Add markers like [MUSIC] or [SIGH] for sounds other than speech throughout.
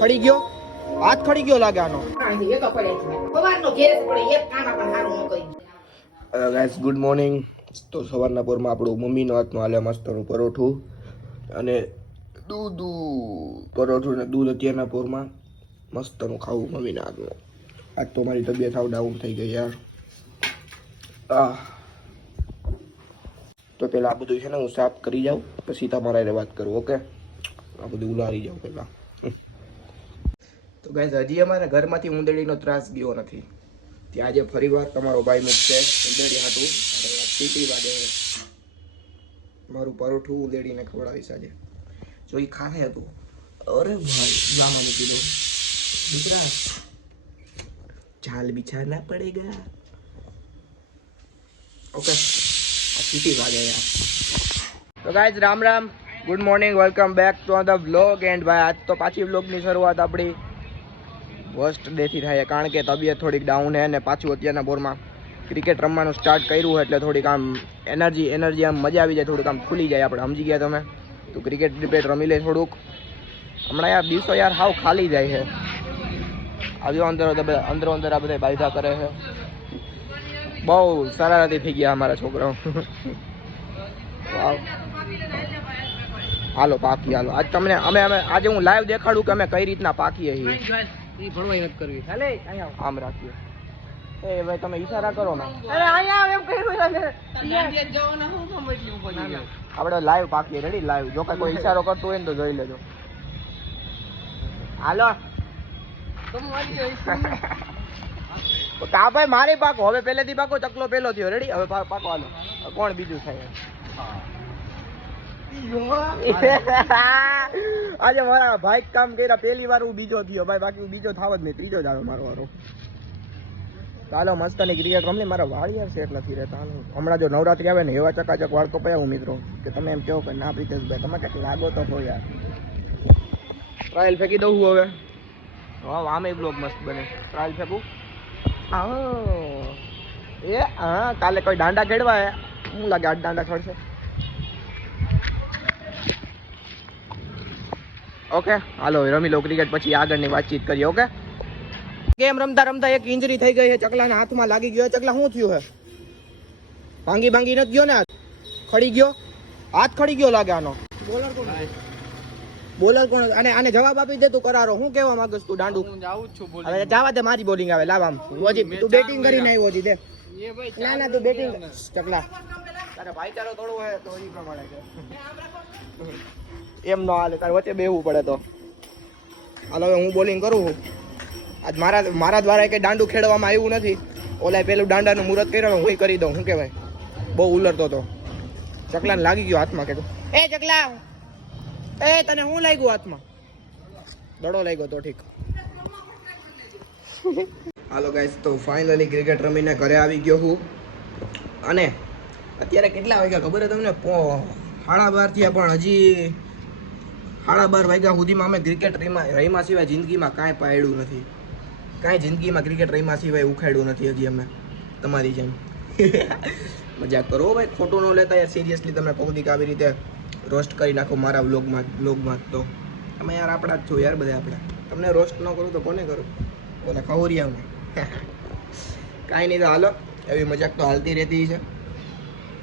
ખડી ગયો? હાથ ખડી ગયો લાગે આનો? ગાઈસ ગુડ મોર્નિંગ તો સવારના પોરમાં આપણું મમ્મીનો હાથમાં આલ્યા મસ્તનું પરોઠું અને દૂધ પરોઠું ને દૂધ અત્યારના પોરમાં મસ્તનું ખાવું મમ્મીના હાથનું. આજ તો મારી તબિયત આવ ડાઉન થઈ ગઈ યાર. આ તો પહેલાં આ બધું છે ને હું સાફ કરી જાઉં પછી તમારા વાત કરું ઓકે? આ બધું ઉલારી જાઉં પેલા. તો ગાઈઝ હજી અમારા ઘરમાંથી ઉંદરડીનો ત્રાસ ગયો નથી. ત્યાં આજે ફરીવાર તમારો ભાઈ મૂકશે. ઉંદરડી હાટું. અને ટીટી વાગે. મારું પરોઠું ઉંદરડીને ખવડાવીશ આજે. જો એ ખાને હતું. અરે ભાઈ લામાં મૂકી દો દીકરા ચાલ બિછાના પડેગા. ઓકે સીટી વાગે તો guys Ram Ram. Good morning welcome back to the vlog and ભાઈ, આજ તો પાછી વ્લોગની શરૂઆત આપણી વર્સ્ટ ડેથી થાય કારણ કે તબિયત થોડીક ડાઉન છે ને પાછું અત્યારના બોરમાં ક્રિકેટ રમવાનું સ્ટાર્ટ કર્યું એટલે થોડીક આમ એનર્જી એનર્જી આમ મજા આવી જાય, થોડુંક આમ ખુલી જાય આપણે. સમજી ગયા તમે? તો ક્રિકેટ ક્રિકેટ રમી લે થોડુંક. હમણાં યાર દિવસો યાર હાવ ખાલી જાય છે. આવ્યો અંદર અંદરો અંદર આ બધા બાયધા કરે છે. બહુ સરારતી થઈ ગયા અમારા છોકરાઓ. હાલો, પાકી હાલો. આજ તમને, અમે અમે, આજે હું લાઈવ દેખાડું કે અમે કઈ રીતના પાકીએ છીએ? આમ રાખ્યો એ ભાઈ તમે ઈશારા કરો ને. અરે અહીંયા એમ કહ્યું હું આપણે લાઈવ પાકીએ રેડી લાઈવ જો કઈ કોઈ ઈશારો કરતો હોય ને તો જોઈ લેજો. હાલો. [LAUGHS] કા ભાઈ મારી પાકો. હવે પહેલેથી પાકો ચકલો પેલો થયો. રેડી હવે પાકો હાલો. કોણ બીજું થાય? [LAUGHS] આજે મારા ભાઈ કામ કર્યા. પહેલી વાર હું બીજો થયો. ભાઈ, બાકી હું બીજો થાવ જ નહીં. ત્રીજો જ આવ્યો મારો વારો. ચાલો મસ્તની ક્રિકેટ રમલી. મારા વાળ યાર સેટ નથી રહેતા હમણાં જો નવરાત્રી આવે ને, એવા ચકાચક વાળ કપાયા હું, મિત્રો, કે તમે એમ કહો કે ના, પ્રિતેશભાઈ, તમે કંઈક લાગો તો છો યાર. ટ્રાયલ ફેંકી દઉં હવે. હા આમે બ્લોગ મસ્ત બને. ટ્રાયલ ફેંકું? હા એ, હા, કાલે કોઈ દાંડા ખેડવા હું. લાગે, આઠ દાંડા ખડશે? ઓકે હાલો રમી લો ક્રિકેટ પછી આગળની વાતચીત કરીએ ઓકે ગેમ રમતા રમતા એક ઇન્જરી થઈ ગઈ છે ચકલાના હાથમાં લાગી ગયો ચકલા શું થયું હે ભાંગી ભાંગી નથી ગયો ને ખડી ગયો? હાથ ખડી ગયો લાગે આનો. બોલર કોણ બોલર કોણ અને આને જવાબ આપી દે તું કરારો. શું કેવા માંગુ તું દાંડુ? હવે જવા દે મારી બોલિંગ આવે. લાવ આમ. હજી તું બેટિંગ કરીને આવ્યો ઓજી દે. ના ના તું બેટિંગ ચકલા. તારે ભાઈચારો થોડો હોય તો એ પ્રમાણે છે. એમ ન હાલે તારે વચ્ચે બેહવું પડે તો. હાલો હવે હું બોલિંગ કરું છું. આજ મારા મારા દ્વારા કંઈ દાંડુ ખેડવામાં આવ્યું નથી. ઓલા પેલું દાંડાનું મુહૂર્ત કર્યો હું કરી દઉં શું કહેવાય? બહુ ઉલરતો તો ચકલાને લાગી ગયો હાથમાં કે એ ચકલા એ તને હું લાગ્યું હાથમાં? દડો લાગ્યો તો ઠીક. હાલો ગાઈસ તો ફાઇનલી ક્રિકેટ રમીને ઘરે આવી ગયો હું. અને અત્યારે કેટલા વાગ્યા ખબર છે તમને? સાડા બાર થયા પણ હજી સાડા બાર વાગ્યા સુધીમાં અમે ક્રિકેટ રહીમાં રહીમાં સિવાય જિંદગીમાં કાંઈ પાડ્યું નથી. કાંઈ જિંદગીમાં ક્રિકેટ રહીમાં સિવાય ઉખાડ્યું નથી હજી અમે, તમારી જેમ. [LAUGHS] મજાક કરો ભાઈ, ખોટું ન લેતા યાર સિરિયસલી તમે પૌદિક આવી રીતે રોસ્ટ કરી નાખો મારા વ્લોગમાં વ્લોગમાં તો. તમે યાર આપણા જ છો યાર બધા આપણા. તમને રોસ્ટ ન કરું તો કોને કરું? ઓલા ખવરિયાને [LAUGHS] કાંઈ નહીં તો હાલો, એવી મજાક તો હાલતી રહેતી છે.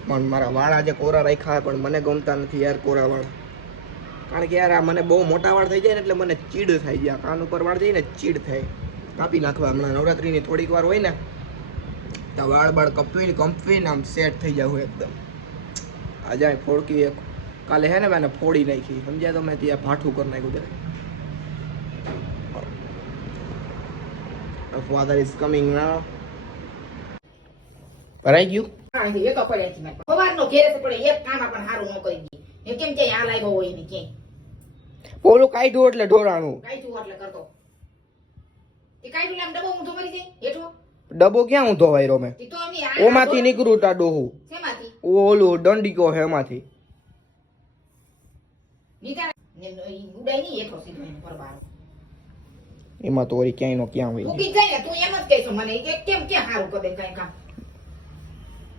પણ મારા વાળ આજે કોરા રાખ્યા પણ મને ગમતા નથી યાર કોરા વાળ. કારણ કે યાર આ મને બહુ મોટા વાળ થઈ જાય ને એટલે મને ચીડ થાય જાય કાન ઉપર વાળ જાય ને ચીડ થાય. કાપી નાખવા હમણાં નવરાત્રિની થોડીક વાર હોય ને તો વાળ બાળ કપવીને કંપવીને આમ સેટ થઈ જાવ એકદમ. આજે જાય ફોડકી એક. કાલે હે ને મેં ફોડી નાખી. સમજ્યા તો મેં ત્યાં ભાઠું કરી નાખ્યું ત્યારે. ફાધર ઇઝ કમિંગ ના ભરાઈ ગયું ઓલું કાઢ્યું એટલે ઢોરાણું ડબ્બો ક્યાં ઊંધો વાયરો મેં? ઓમાંથી નીકળું તા ડોહું ઓલું દંડીકો હે એમાંથી. એમાં તો ઓરી ક્યાંય નો ક્યાં હોય. મૂકી જાય ને તું એમ જ કહેશો મને કે કેમ કે હારું કરે કઈ કામ.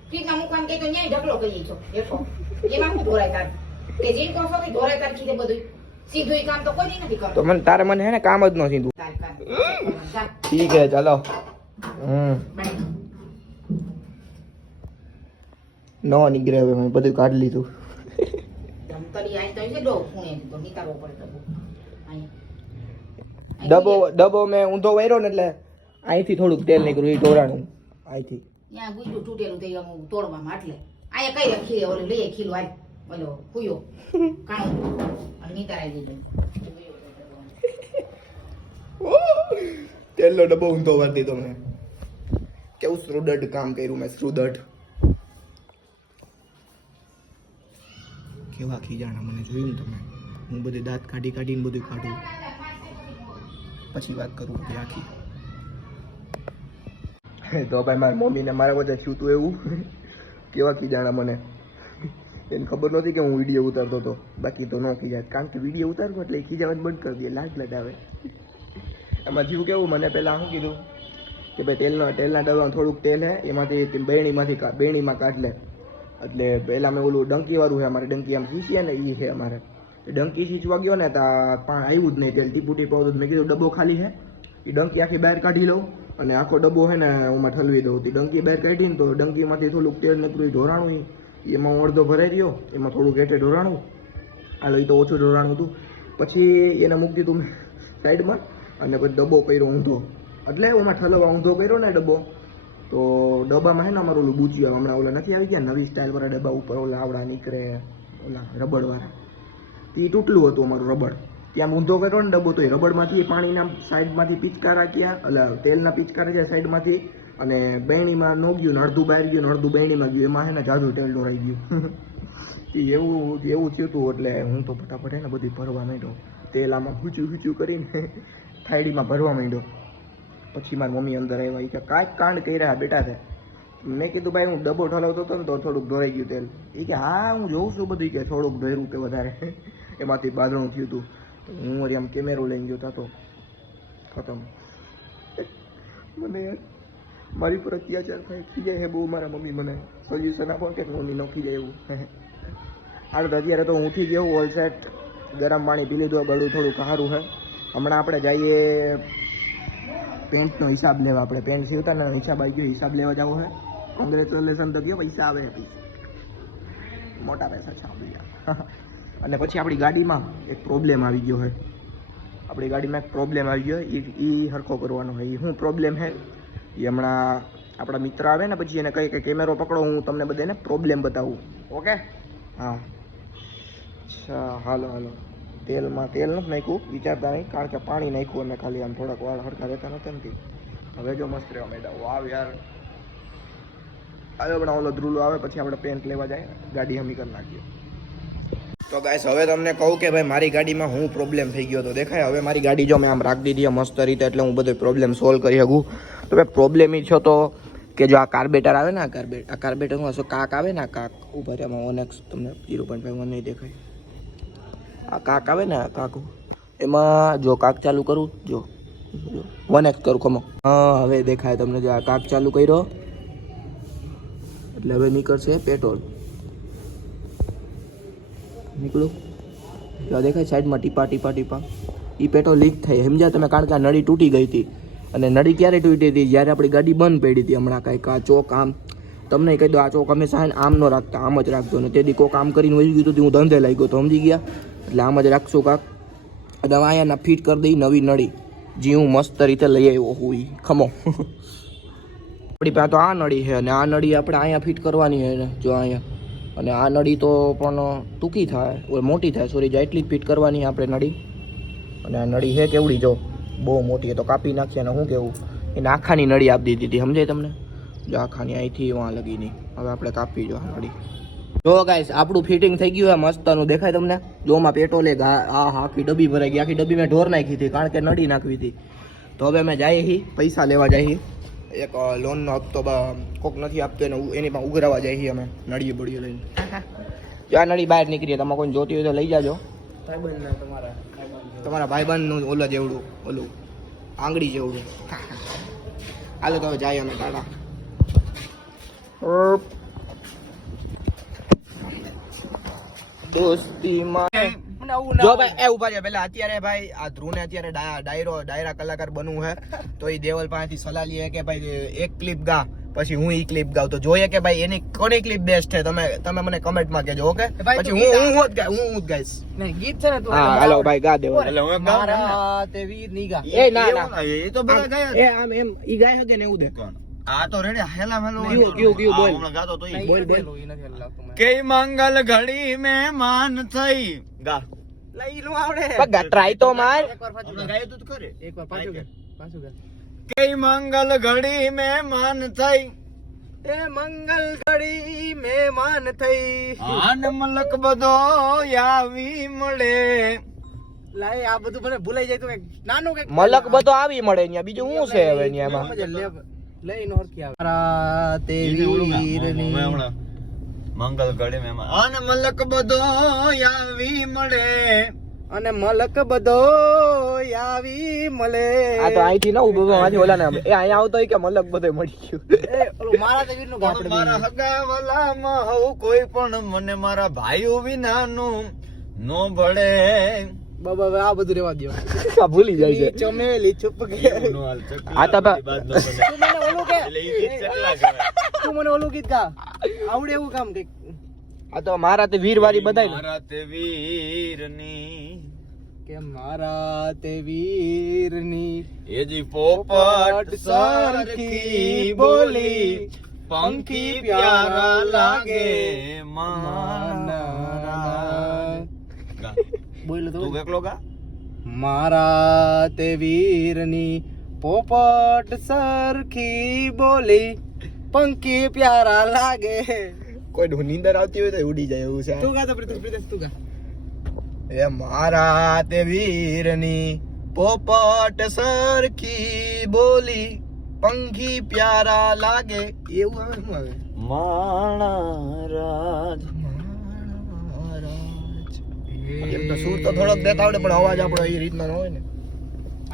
ઠીક ના મુકામ કે તો ન્યાય ઢગલો કરી છો હેઠો. એમાં હું ધોરાય તાર. તાર કીધે બધું સીધું કામ તો કોઈ દી નથી તો મને તારે મને હે ને કામ જ ન સીધું. તારે કામ. જા, ઠીક હે ચાલો. હમ. ન નીકળે હવે મેં બધું કાઢી લીધું. ધમતરી આઈ તો છે ડો ખૂણે તો નિતારવો પડે ડબ્બો. અહીંયા. ડબ્બો ડબ્બો મેં ઊંધો વાયરો ને એટલે અહીંથી થોડુંક તેલ નીકળ્યું એ ઢોરાણું અહીંથી ત્યાં ગુજરું તૂટેલું તે આમ તોડવામાં એટલે અહીંયા કઈ રાખી ઓલે લઈએ ખીલું આય ઓલો ખુયો કાણો અને આવી દીધું તેલનો ડબ્બો ઊંધો ધોવા દીધો મેં કેવું શ્રુદઢ કામ કર્યું મેં શ્રુદઢ કેવા ખીજાણા મને જોયું ને તમે હું બધે દાંત કાઢી કાઢીને બધું કાઢું પછી વાત કરું બધી આખી તો ભાઈ મારી મમ્મીને મારા વચ્ચે થયું એવું કેવા ખીજાણા મને એને ખબર નહોતી કે હું વીડિયો ઉતારતો હતો. બાકી તો ન ખીજાત કારણ કે વીડિયો ઉતારતો એટલે ખીજાવાનું બંધ કરી દે. લાગ લગાવે. એમાં જીવ કેવું? મને પહેલાં શું કીધું? કે ભાઈ તેલના તેલના ડબ્બામાં થોડુંક તેલ હે, એમાંથી તે બેણીમાંથી બેણીમાં કાઢ લે એટલે પહેલાં મેં ઓલું ડંકીવાળું છે અમારે. ડંકી આમ સીસીએ ને એ છે અમારે. ડંકી સીચવા ગયો ને ત્યાં પણ આવ્યું જ નહીં તેલ. ટીપુ ટીપુ આવતું મેં કીધું ડબ્બો ખાલી છે એ ડંકી આખી બહાર કાઢી લઉં અને આખો ડબ્બો છે ને હું ઠલવી દઉં. તે ડંકી બહાર કાઢીને તો ડંકીમાંથી થોડુંક તેલ નીકળ્યું ઢોરાણું. એમાં અડધો ભરાઈ રહ્યો એમાં થોડુંક ઘેટે ઢોરાણું. હાલો એ તો ઓછું ઢોરાણું હતું. પછી એને મૂકી દીધું મેં સાઈડમાં અને પછી ડબ્બો કર્યો ઊંધો. એટલે એમાં ઠલવા ઊંધો કર્યો ને ડબ્બો. તો ડબ્બામાં હે ને અમારું ઓલું બુચિયા, હમણાં ઓલા નથી આવી ગયા નવી સ્ટાઇલવાળા ડબ્બા ઉપર ઓલા આવડા નીકળે, ઓલા રબડવાળા તે તૂટલું હતું અમારું રબડ ત્યાં ઊંધો કર્યો ને ડબ્બો, તો એ રબડમાંથી પાણીના સાઈડમાંથી પિચકારા ગયા એટલે તેલના પિચકારા ગયા સાઈડમાંથી. અને બેણીમાં નો ગયું અડધું બહાર ગયું ને અડધું બેણીમાં ગયું, એમાં એને જાજુ તેલ ઢોરાઈ ગયું. [LAUGHS] એ એવું એવું થયું હતું એટલે હું તો ફટાફટ એને બધી ભરવા માંડ્યો. તેલ આમાં હૂચું હૂચું કરીને [LAUGHS] થાળીમાં ભરવા માંડ્યો. પછી મારી મમ્મી અંદર આવ્યા એ કે, કાંઈક કાંડ કહી રહ્યા બેટા છે મેં કીધું, ભાઈ, હું ડબ્બો ઠલાવતો હતો ને તો થોડુંક ધોરાઈ ગયું તેલ. એ કે, હા, હું જોઉં છું બધું. કે, થોડુંક ધોર્યું કે વધારે. [LAUGHS] એમાંથી બાંધણું થયું હતું તો હું વળી આમ કેમેરો લઈને ગયો તો ખતમ. મને મારી પર અત્યાચાર થાય થઈ જાય હે બહુ મારા મમ્મી મને. સોલ્યુશન આપો કે મમ્મી ન જાય એવું? તો અત્યારે તો હું ઉઠી ગયો ઓલસેટ ગરમ પાણી પી લીધું ગળું થોડું સારું છે હમણાં આપણે જઈએ પેન્ટનો હિસાબ લેવા આપણે. પેન્ટ સીવતા હિસાબ આવી ગયો, હિસાબ લેવા જવો હે. કોંગ્રેચ્યુલેશન તો ગયો પૈસા આવે, પૈસા. મોટા પૈસા છે, આપણી. [LAUGHS] અને પછી આપણી ગાડીમાં એક પ્રોબ્લેમ આવી ગયો હે. આપણી ગાડીમાં એક પ્રોબ્લેમ આવી ગયો એ સરખો કરવાનો હોય એ શું પ્રોબ્લેમ છે એ હમણાં આપણા મિત્ર આવે ને પછી એને કહી કે કેમેરો પકડો હું તમને બધાને પ્રોબ્લેમ બતાવું. ઓકે? હા. અચ્છા હાલો હાલો. તેલમાં તેલ નથી નાખ્યું વિચારતા નહીં કારણ કે પાણી નાખ્યું અને ખાલી આમ થોડાક વાળ હડકા રહેતા નથી ને હવે જો મસ્ત રહેવા મેડા વાવ યાર. હવે હમણાં ઓલો ધ્રુલો આવે પછી આપણે પેન્ટ લેવા જાય. ગાડી હમી કરી નાખીએ. તો ગાઈસ હવે તમને કહું કે ભાઈ, મારી ગાડીમાં હું પ્રોબ્લેમ થઈ ગયો હતો. દેખાય, હવે મારી ગાડી જો મેં આમ રાખી દીધી મસ્ત રીતે, એટલે હું બધો પ્રોબ્લેમ સોલ્વ કરી શકું. તો ભાઈ પ્રોબ્લેમ એ છો તો કે જો આ કાર્બેટર આવે ને, આ કાર્બેટ આ કાર્બેટરમાં હશે કાક આવે ને, આ કાક ઉપર એમાં ઓનેક્સ તમને ઝીરો પોઈન્ટ ફાઈવ વન નહીં દેખાય. આ કાક આવે ને, આ કાકુ એમાં જો કાક ચાલુ કરું, જો વન એક્સ કરું કમો હા, હવે દેખાય તમને જો આ કાક ચાલુ કર્યો. એટલે હવે નીકળશે પેટ્રોલ નીકળું. જો દેખાય સાઈડમાં ટીપા ટીપા ટીપા. એ પેટ્રોલ લીક થઈ. સમજ્યા તમે? કારણ કે આ નળી તૂટી ગઈ હતી. અને નળી ક્યારે તૂટી હતી? જ્યારે આપણી ગાડી બંધ પડી હતી હમણાં કાંઈક. આ ચોક આમ, તમને કહી દો, આ ચોક હંમેશા આમ ન રાખતા, આમ જ રાખજો. ને તેથી કોક આમ કરીને વહી ગયું હતું હું ધંધે લાગી ગયો તો સમજી ગયા? એટલે આમ જ રાખશું કાક. અને હવે અહીંયા ફિટ કરી દઈ નવી નળી. જે હું મસ્ત રીતે લઈ આવ્યો હું. ખમો. [LAUGHS] આપણી પાસે તો આ નળી છે અને આ નળી આપણે અહીંયા ફિટ કરવાની છે જો અહીંયા અને આ નળી તો પણ ટૂંકી થાય મોટી થાય, સોરી, જે એટલી ફિટ કરવાની આપણે નળી. અને આ નળી છે કેવડી, જો, બહુ મોટી તો કાપી નાખીએ અને શું કેવું, એને આખાની નળી આપી દીધી હતી, સમજાય તમને? જો આખાની અહીંથી વાં લગીની હવે આપણે કાપી જો આ નળી. જો ગાઈસ આપણું ફિટિંગ થઈ ગયું મસ્તનું દેખાય તમને? જોમાં પેટ્રોલે આ આખી ડબ્બી ભરાઈ ગઈ, આખી ડબ્બી મેં ઢોર નાખી હતી, કારણ કે નળી નાખવી હતી. તો હવે અમે જઈએ પૈસા લેવા જઈએ. એક લોનનો હપ્તો કોક નથી આપતો એને એની પણ ઉઘરાવા જઈએ છીએ અમે નળીએ બળીએ લઈને. જો આ નળી બહાર નીકળીએ તમે કોઈ જોતી હોય તો લઈ જાજો. તમારા ભાઈબંધનું ઓલા જેવડું ઓલું આંગળી જેવડું. હાલો તો જાય અમે ટાટા દોસ્તીમાં જો ભાઈ એ ઊભા રહ્યા પેલા અત્યારે ભાઈ આ ધ્રુવને અત્યારે ડાયરો ડાયરા કલાકાર બનવું હે. તો એ દેવલ પાસેથી સલાહ લઈએ કે ભાઈ એક ક્લિપ ગા. પછી હું ઈ ક્લિપ ગાઉં. તો જોઈએ કે ભાઈ એની કોની ક્લિપ બેસ્ટ છે? તમે તમે મને કમેન્ટમાં કેજો ઓકે પછી હું હું હું ગાય- હું હું જ ગાઈશ. નહીં ગીત છે ને તો હા હાલો ભાઈ ગા દેવો એટલે હું ગાઉં તે વીરની ગા. એ ના, ના. એ તો બધા ગાય એ આમ એમ ઈ ગાય હકે ને એવું દે. આ તો રેડે હેલા મેલો કયું, કયું, કયું, બોલ. હમણાં ગાતો તો ઈ. બોલ, બોલ. મને. કે મંગલ ઘડી મહેમાન થઈ. ગા. લઈ લો આવડે પણ ટ્રાય તો માર એકવાર પાછું તું જ એકવાર પાછું ગા. પાછું ગા. કઈ મંગલ ઘડી મહેમાન થઈ એ મંગલ ઘડી મહેમાન થઈ આન મલક બધો આવી મળે લાય આ બધું મને ભૂલાઈ જાય તો નાનું કંઈક મલક બધો આવી મળે અહીંયા બીજું શું છે હવે અહીંયા એમાં મજા લે- લઈને હરખી આવે. મારા મંગલ ઘડી મહેમાન અને મલક બધો આવી મળે. અને મલક બધો આવી મળે. આ તો અહીંથી ના ઊભો માંથી ઓલા ને એ અહીંયા આવતો કે મલક બધો મળી ગયું. મારા તે વીરનું ગાપડ મારા હગા મારા માં હગાવાલામાં કોઈ પણ મને મારા ભાઈઓ વિનાનું નો ભળે. બાબા હવે આ બધું રેવા દો [LAUGHS] આ ભૂલી જાય છે. ચમેલી છુપ કે આ તો બા- તું મને ઓલું કે તું મને ઓલું ગીત ગા. આવડે એવું કામ કંઈક. આ તો મારા તે વીર વાળી બધાય મારા તે વીરની. કે મારા તે વીરની જી પોપટ સરખી બોલી પંખી પ્યારા લાગે માના. બોલ તો તું એકલો ગા? મારા તે વીરની પોપટ સરખી બોલી પંખી પ્યારા લાગે. કોઈ નીંદર આવતી હોય તો ઉડી જાય એવું છે. તું ગા તો પ્રિતેશ પ્રિતેશ તું ગા એ મારા તે વીરની પોપટ સરખી બોલી પંખી પ્યારા લાગે. એવું આવે શું આવે? માણા રાજ એમ તો સુર તો થોડોક દેતા આવડે પણ અવાજ આપણો એ રીતના ન હોય ને.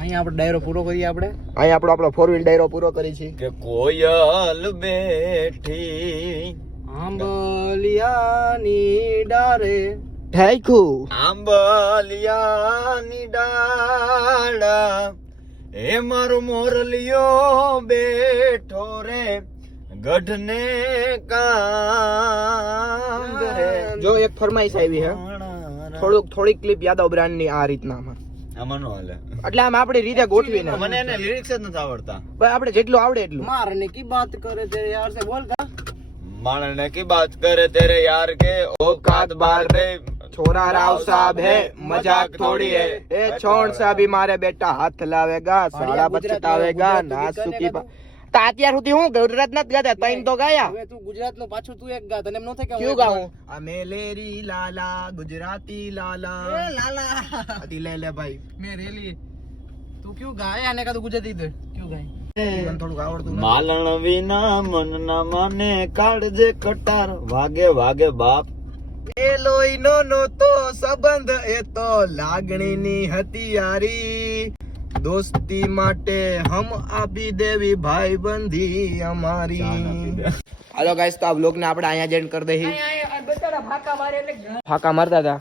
અહીંયા આપણે ડાયરો પૂરો કરીએ આપણે? અહીં આપણો આપણો ફોર વ્હીલ ડાયરો પૂરો કરી છે કે કોયલ બેઠી. આંબલિયાની ડારે. ઠાઈકુ આંબલિયાની ડાળા. એ મારો મોરલિયો બેઠો રે. ગઢને કા કરે જો એક ફરમાઈશ આવી હે. થોડુંક થોડીક ક્લિપ યાદવ બ્રાન્ડની આ રીતના આમાં આમાં હાલે. એટલે આમ આપણી રીતે ગોઠવી મને એને લિરિક્સ જ નથી આવડતા. ભાઈ આપણે જેટલું આવડે એટલું. મારને કી વાત કરે તે યાર સે બોલ કા? કી વાત કરે તેરે યાર કે ઓકાત બાર રે. છોરા રાવ સાહેબ હે મજાક થોડી હે. એ છોડ સાહેબ મારે બેટા હાથ લાવેગા સાળા બચતાવેગા નાસ સુકી તો? અત્યાર સુધી હું ગુજરાત નથી ગાતા? તૈન તો ગાયા. હવે તું ગુજરાતનું પાછું તું એક ગાત તને એમ નો થાય કે હું ગાઉં? અમેલેરી લાલા ગુજરાતી લાલા. એ લાલા. દિલે લે ભાઈ. મેરેલી તું ક્યું ગાય? આને કા તું ગુજરાતી દે ક્યું ગાય. માલણ વિના મન ના માને કાઢજે કટાર. વાગે વાગે બાપ. એ લોહીનો તો સંબંધ એ તો લાગણીની હતિયારી દોસ્તી માટે હમ આપી દેવી ભાઈ બંધી અમારી હાલો ગાઈસ તો આ બ્લોગ ને આપણે અહીંયા જેન્ડ કરી દઈએ. ફાકા મારતા હતા.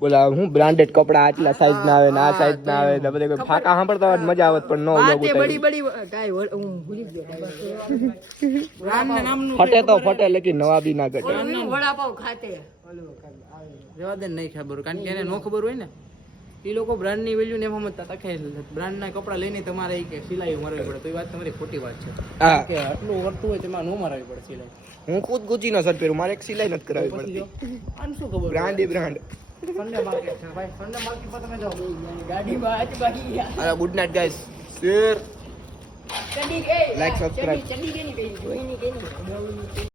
બોલા હું બ્રાન્ડેડ કપડા આટલા સાઈઝ ના આવે ને આ સાઈઝ ના આવે ને બધે કોઈ ફાકા સાંભળતા હોય મજા આવત પણ નો વ્લોગ ફટે તો ફટે લેકિન નવાબી ના ઘટે. વડાપાવ ખાતે. જવા દે નહીં ખબર કારણ કે એને નો ખબર હોય ને એ લોકો બ્રાન્ડની વેલ્યુ ને એમ સમજતા તખે બ્રાન્ડ ના કપડા લઈને તમારે એ કે સિલાઈ મારવી પડે તો એ વાત તમારી ખોટી વાત છે. હા. કે આટલું વર્તું હોય તેમાં નો મારવી પડે સિલાઈ. હું ખુદ ગુચી નો શર્ટ પહેરું મારે એક સિલાઈ નથી કરાવી પડતી. આમ શું ખબર બ્રાન્ડ એ બ્રાન્ડ હાલો ગુડ નાઇટ ગાઈસ શેર